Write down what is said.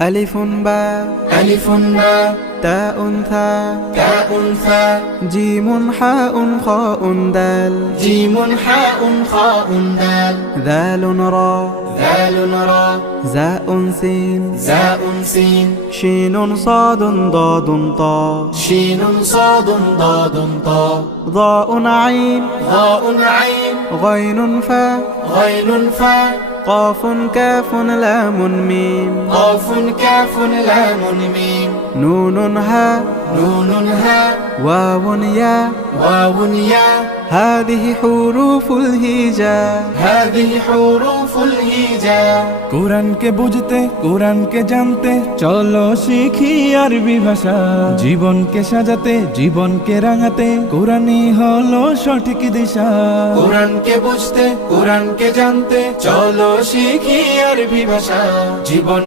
ألف باء ألف باء تاء ثاء تاء ثاء جيم حاء خاء دال جيم حاء خاء دال ذال راء ذال راء زاء سين زاء سين شين صاد ضاد طاء شين صاد ضاد طاء ضاء عين ضاء عين غين فاء غين فاء قاف كاف لام ميم قاف كاف لام ميم نون هاء نون هاء واو ياء واو ياء هذه حروف الهجاء هذه حروف الهجاء কোরআনকে বুঝতে কোরআনকে জানতে চলো শিখি আরবি ভাষা জীবনকে সাজাতে জীবনকে রাঙাতে কোরআনই হলো সঠিক দিশা কোরআনকে বুঝতে কোরআনকে জানতে চলো শিখি আরবি ভাষা জীবন